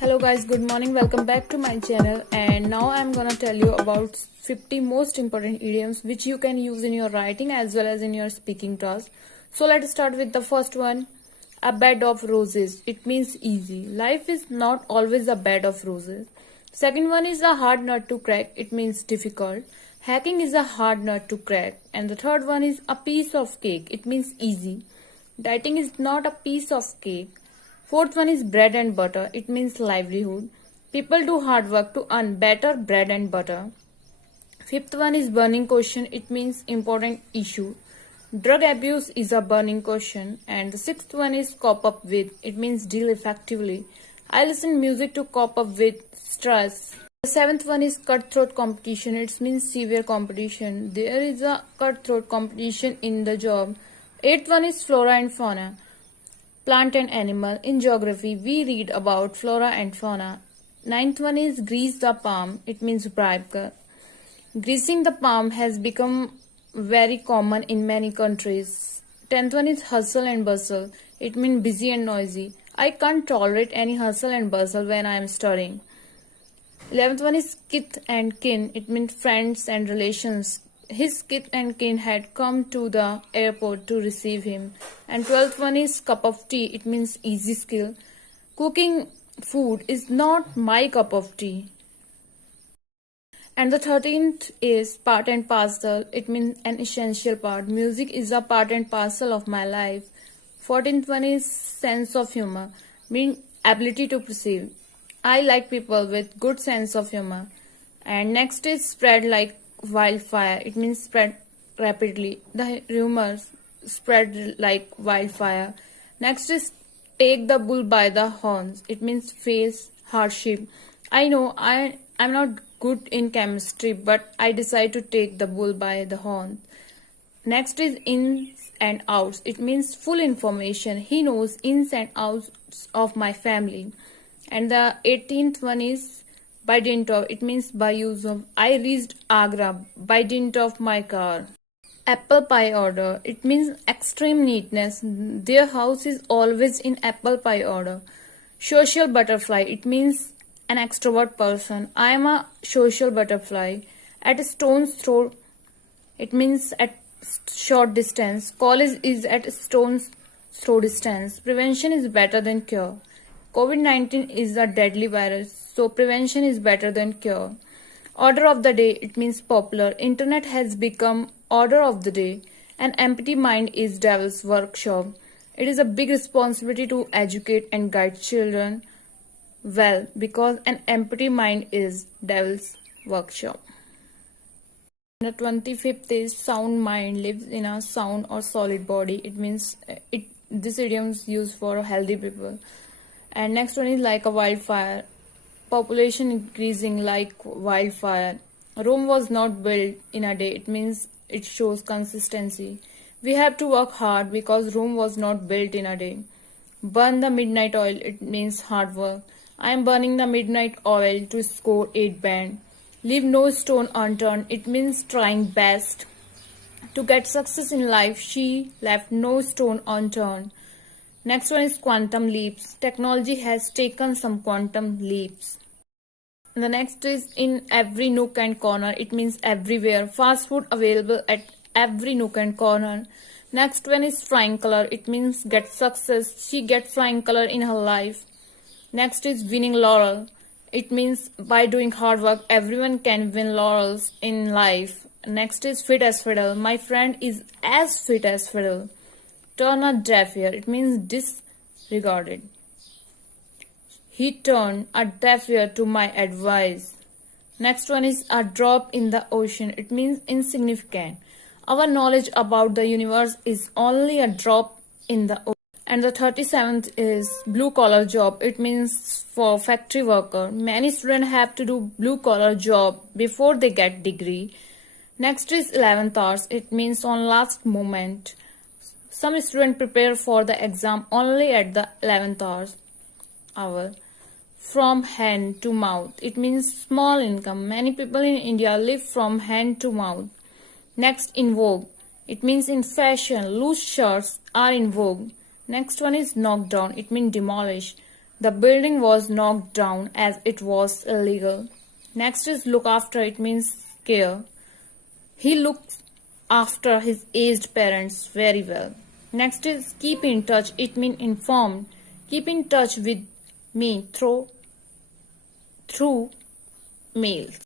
Hello guys, good morning. Welcome back to my channel, and now I'm gonna tell you about 50 most important idioms which you can use in your writing as well as in your speaking task. So let's start with the first one. A bed of roses. It means easy. Life is not always a bed of roses. Second one is a hard nut to crack. It means difficult. Hacking is a hard nut to crack. And the third one is a piece of cake. It means easy. Dieting is not a piece of cake. Fourth one is bread and butter. It means livelihood. People do hard work to earn better bread and butter. Fifth one is burning question. It means important issue. Drug abuse is a burning question. And the sixth one is cope up with. It means deal effectively. I listen music to cope up with stress. The seventh one is cutthroat competition. It means severe competition. There is a cutthroat competition in the job. Eighth one is flora and fauna. Plant and animal. In geography, we read about flora and fauna. Ninth one is grease the palm. It means bribe. Greasing the palm has become very common in many countries. 10th one is hustle and bustle. It means busy and noisy. I can't tolerate any hustle and bustle when I am studying. 11th one is kith and kin. It means friends and relations. His kith and kin had come to the airport to receive him. And 12th one is cup of tea. It means easy skill. Cooking food is not my cup of tea. And the 13th is part and parcel. It means an essential part. Music is a part and parcel of my life. 14th one is sense of humor. Mean ability to perceive. I like people with good sense of humor. And next is spread like wildfire. It means spread rapidly. The rumors spread like wildfire. Next is take the bull by the horns. It means face hardship. I know I'm not good in chemistry, but I decide to take the bull by the horn. Next is ins and outs. It means full information. He knows ins and outs of my family. And the 18th one is by dint of. It means by use of. I reached Agra by dint of my car. Apple pie order. It means extreme neatness. Their house is always in apple pie order. Social butterfly. It means an extrovert person. I am a social butterfly. At a stone's throw. It means at short distance. College is at a stone's throw distance. Prevention is better than cure. COVID-19 is a deadly virus, so prevention is better than cure. Order of the day, it means popular. Internet has become order of the day. An empty mind is devil's workshop. It is a big responsibility to educate and guide children well, because an empty mind is devil's workshop. The 25th is sound mind lives in a sound or solid body. It means this idiom is used for healthy people. And next one is like a wildfire. Population increasing like wildfire. Rome was not built in a day. It means it shows consistency. We have to work hard because Rome was not built in a day. Burn the midnight oil. It means hard work. I am burning the midnight oil to score 8 band. Leave no stone unturned. It means trying best. To get success in life, she left no stone unturned. Next one is quantum leaps. Technology has taken some quantum leaps. And the next is in every nook and corner. It means everywhere. Fast food available at every nook and corner. Next one is flying color. It means get success. She gets flying color in her life. Next is winning laurel. It means by doing hard work, everyone can win laurels in life. Next is fit as fiddle. My friend is as fit as fiddle. Turn a deaf ear. It means disregarded. He turned a deaf ear to my advice. Next one is a drop in the ocean. It means insignificant. Our knowledge about the universe is only a drop in the ocean. And the 37th is blue collar job. It means for factory worker. Many students have to do blue collar job before they get degree. Next is 11th hours. It means on last moment. Some students prepare for the exam only at the 11th hour. From hand to mouth. It means small income. Many people in India live from hand to mouth. Next, in vogue. It means in fashion. Loose shirts are in vogue. Next one is knock down. It means demolish. The building was knocked down as it was illegal. Next is look after, it means care. He looked after his aged parents very well. Next is keep in touch, it means informed. Keep in touch with me through mails.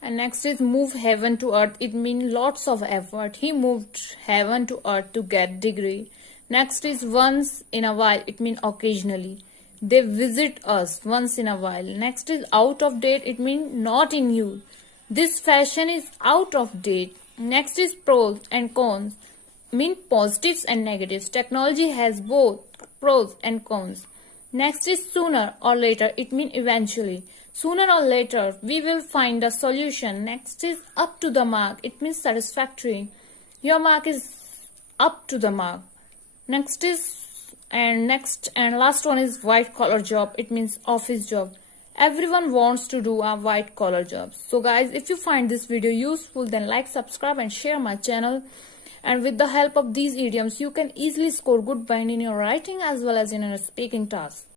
And next is move heaven to earth. It means lots of effort. He moved heaven to earth to get degree. Next is once in a while. It means occasionally. They visit us once in a while. Next is out of date. It means not in use. This fashion is out of date. Next is pros and cons. Mean positives and negatives. Technology has both pros and cons. Next is sooner or later. It means eventually. Sooner or later, we will find a solution. Next is up to the mark. It means satisfactory. Your mark is up to the mark. Next and last one is white collar job. It means office job. Everyone wants to do a white collar job. So guys, if you find this video useful, then like, subscribe and share my channel. And with the help of these idioms, you can easily score good point in your writing as well as in your speaking task.